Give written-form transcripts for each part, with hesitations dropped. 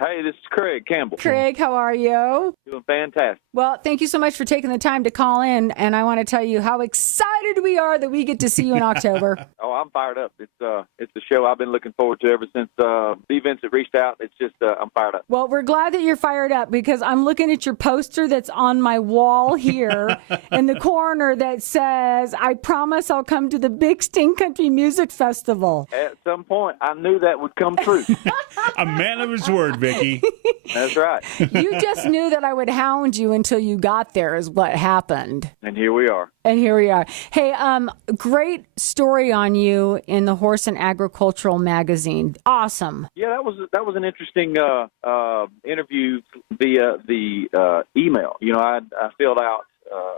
Hey, this is Craig Campbell. Craig, how are you? Doing fantastic. Well, thank you so much for taking the time to call in, and I want to tell you how excited we are that we get to see you in October. Oh, I'm fired up. It's a show I've been looking forward to ever since D. Vincent reached out. It's just I'm fired up. Well, we're glad that you're fired up because I'm looking at your poster that's on my wall here in the corner that says, "I promise I'll come to the Big Sting Country Music Festival." At some point, I knew that would come true. A man of his word, Vicky. That's right. You just knew that I would hound you until you got there is what happened. And here we are. And here we are. Hey, great story on you in the Horse and Agricultural magazine. Awesome. Yeah, that was an interesting interview via the email. You know, I filled out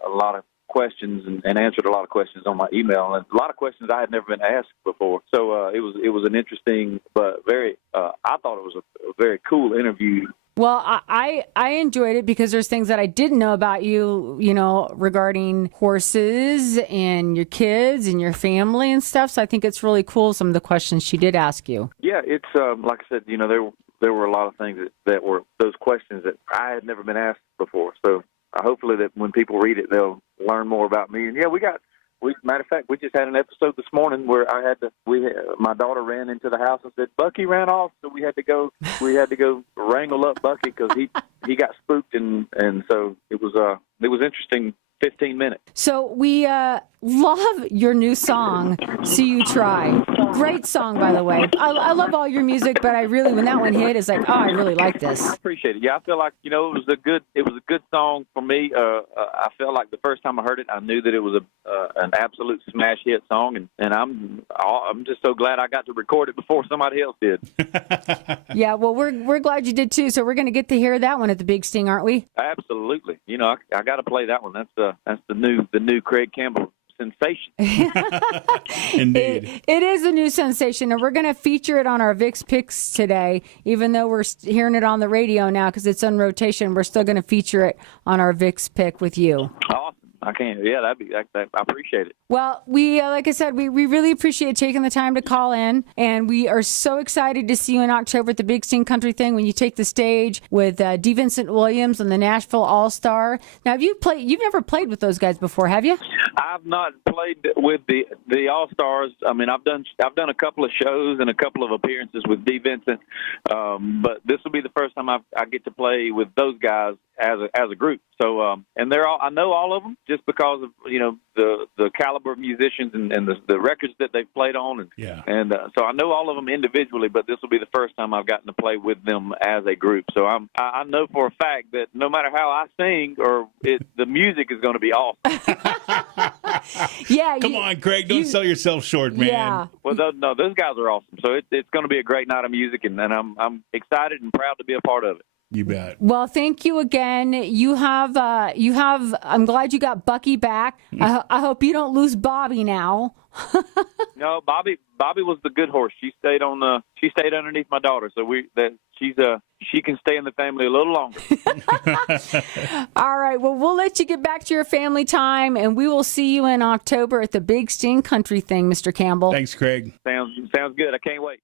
a lot of questions and answered a lot of questions on my email, and a lot of questions I had never been asked before. So it was an interesting, but very I thought it was a very cool interview. Well, I enjoyed it because there's things that I didn't know about you, you know, regarding horses and your kids and your family and stuff. So I think it's really cool, some of the questions she did ask you. Yeah, it's like I said, you know, there were a lot of things that were those questions that I had never been asked before. So hopefully that when people read it, they'll learn more about me. And yeah, matter of fact, we just had an episode this morning where my daughter ran into the house and said, "Bucky ran off," so we had to go wrangle up Bucky because he got spooked, and so it was interesting. 15 minutes. So we love your new song, "See You Try." Great song, by the way. I love all your music, but I really, when that one hit, it's like, oh, I really like this. I appreciate it. Yeah, I feel like, you know, it was a good song for me. I felt like the first time I heard it, I knew that it was an absolute smash hit song, and I'm just so glad I got to record it before somebody else did. Yeah, well, we're glad you did too. So we're going to get to hear that one at the Big Sting, aren't we? Absolutely. You know, I got to play that one. That's the new Craig Campbell sensation. Indeed. It is a new sensation, and we're going to feature it on our VIX Picks today, even though we're hearing it on the radio now because it's on rotation. We're still going to feature it on our VIX Pick with you. Awesome. I can't. Yeah, I appreciate it. Well, we like I said, we really appreciate taking the time to call in, and we are so excited to see you in October at the Big Sting Country thing when you take the stage with D. Vincent Williams and the Nashville All-Star. Now, you've never played with those guys before, have you? I've not played with the All-Stars. I mean, I've done a couple of shows and a couple of appearances with D. Vincent, but this will be the first time I get to play with those guys as a group. So, and I know all of them just because of, you know, the caliber of musicians and the records that they've played on. And so I know all of them individually, but this will be the first time I've gotten to play with them as a group. So I know for a fact that no matter how I sing the music is going to be awesome. Yeah. Come on, Craig, don't sell yourself short, man. Yeah. Well, no, those guys are awesome. So it's going to be a great night of music, and I'm excited and proud to be a part of it. You bet. Well, thank you again. I'm glad you got Bucky back. I hope you don't lose Bobby now. No, Bobby was the good horse. She stayed underneath my daughter, so she can stay in the family a little longer. All right. Well, we'll let you get back to your family time, and we will see you in October at the Big Sting Country thing, Mr. Campbell. Thanks, Craig. Sounds good. I can't wait.